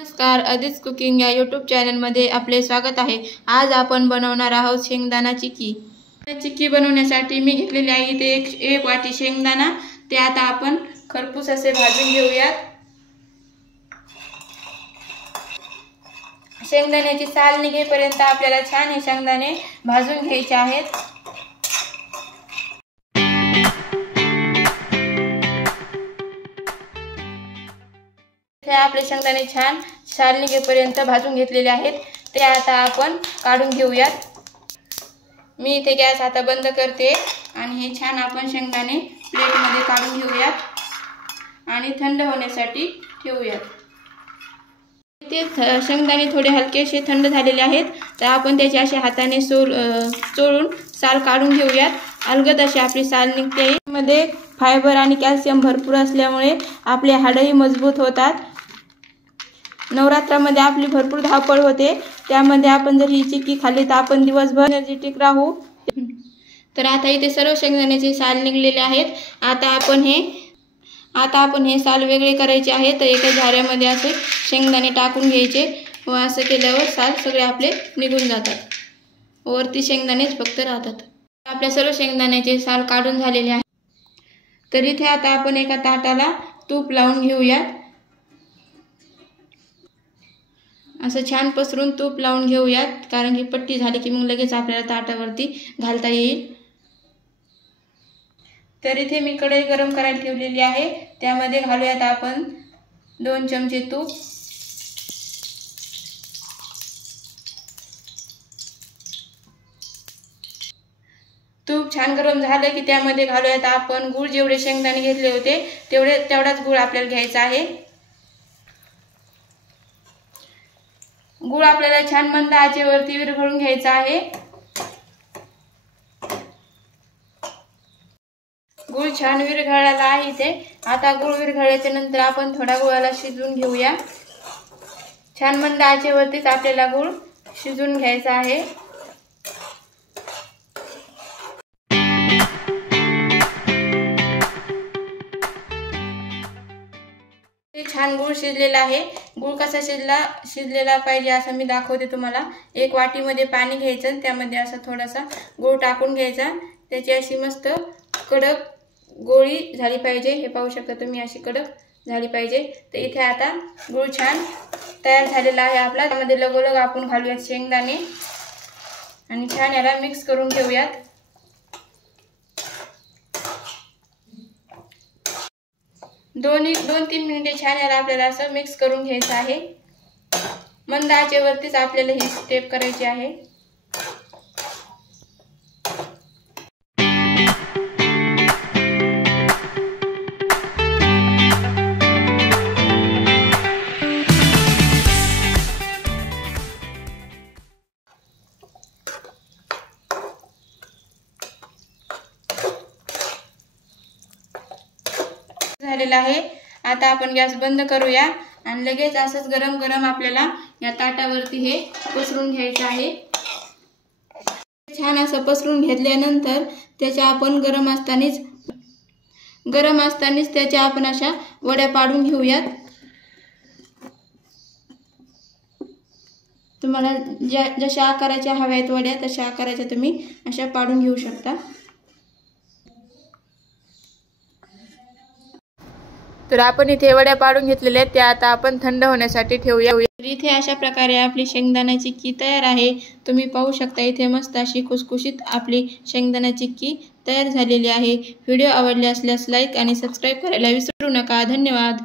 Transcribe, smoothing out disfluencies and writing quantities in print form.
नमस्कार, Addis cooking या यूट्यूब चॅनलमध्ये आपले स्वागत आहे। आज आपण बनवणार आहोत शेंगदाणा चिक्की। चिक्की बनवण्यासाठी मी घेतलेली आहे इथे एक वाटी शेंगदाणा। ते आता आपण खरपूस असे भाजून घेऊयात। शेंगदाण्याची साल निघेपर्यंत आपल्याला छान हे शेंगदाणे भाजून घ्यायचे आहेत। आपले शेंगदाणे छान साल निघेपर्यंत भाजून घेतलेले आहेत। ते आता आपण काढून घेऊयात। मी इथे गॅस आता बंद करते आणि हे छान आपण शेंगदाणे प्लेटमध्ये काढून घेऊयात आणि थंड होण्यासाठी ठेवूयात। ते शेंगदाणे थोडे हलकेसे थंड झालेले आहेत, तर आपण त्याचे असे हाताने चोळून साल काढून घेऊयात। अलगद अशी आपली साल निघते। मध्ये फायबर आणि कॅल्शियम भरपूर असल्यामुळे आपले हाडही मजबूत होतात। नवरात्रामध्ये आपली भरपूर धावपळ होते, त्यामध्ये आपण जर ही चिक्की खाल्ली तर आपण दिवसभर एनर्जेटिक राहू। तर आता इथे सर्व शेंगदाण्याचे साल निघलेले आहेत। आता आपण हे साल वेगळे करायचे आहे। तर एका झाऱ्यामध्ये असे शेंगदाणे टाकून घ्यायचे व असं केल्यावर साल सगळे आपले निघून जातात। वरती शेंगदाणेच फक्त राहतात। आपल्या सर्व शेंगदाण्याचे साल काढून झालेले आहेत। तर इथे आता आपण एका ताटाला तूप लावून घेऊयात। असं छान पसरून तूप लावून घेऊयात, कारण की पट्टी झाली की मग लगेच आपल्याला ताटावरती घालता येईल। तर इथे मी कढई गरम करायला ठेवलेली आहे। त्यामध्ये घालूयात आपण 2 चमचे तूप। तूप छान गरम झालं की त्यामध्ये घालूयात आपण गूळ। जेवढे शेंगदाणे घेतले होते तेवढाच गूळ आपल्याला घ्यायचा आहे। गूळ आपल्याला छान मंद आचेवरती विरघळून घ्यायचा आहे। गूळ छान विरघळला आहे इथे। आता गूळ विरघळल्याच्या नंतर आपण थोडा गुळाला शिजवून घेऊया। छान मंद आचेवरतीच आपल्याला गूळ शिजवून घ्यायचा आहे। छान गूळ शिजलेला आहे। गूळ कसा शिजलेला पाहिजे असं मी दाखवते तुम्हाला। एक वाटीमध्ये पाणी घ्यायचं, त्यामध्ये असा थोडासा गूळ टाकून घ्यायचा। त्याची अशी मस्त कडक गोळी झाली पाहिजे। हे पाहू शकता तुम्ही, अशी कडक झाली पाहिजे। तर इथे आता गूळ छान तयार झालेला आहे आपला। त्यामध्ये लगोलग आपण घालूयात शेंगदाणे आणि छान याला मिक्स करून घेऊयात। 2-3 मिनिटे छान याला आपल्याला असं मिक्स करून घ्यायचं आहे। मंद आचेवरतीच आपल्याला ही स्टेप करायची आहे। झालेला आहे। आता आपण गॅस बंद करूया आणि लगेच असंच गरम गरम आपल्याला या ताटावरती हे पसरून घ्यायचं आहे। छान असं पसरून घेतल्यानंतर त्याच्या आपण गरम असतानाच त्याच्या आपण अशा वड्या पाडून घेऊयात। तुम्हाला जशा आकाराच्या हव्या आहेत वड्या, तशा आकाराच्या तुम्ही अशा पाडून घेऊ शकता। तर आपण इथे वड्या पाडून घेतलेल्या आहेत, त्या आता आपण थंड होण्यासाठी ठेवूया। इथे अशा प्रकारे आपली शेंगदाणा चिक्की तयार आहे। तुम्ही पाहू शकता इथे मस्त अशी खुसखुशीत आपली शेंगदाणा चिक्की तयार झालेली आहे। व्हिडिओ आवडले असल्यास लाईक आणि सबस्क्राईब करायला विसरू नका। धन्यवाद।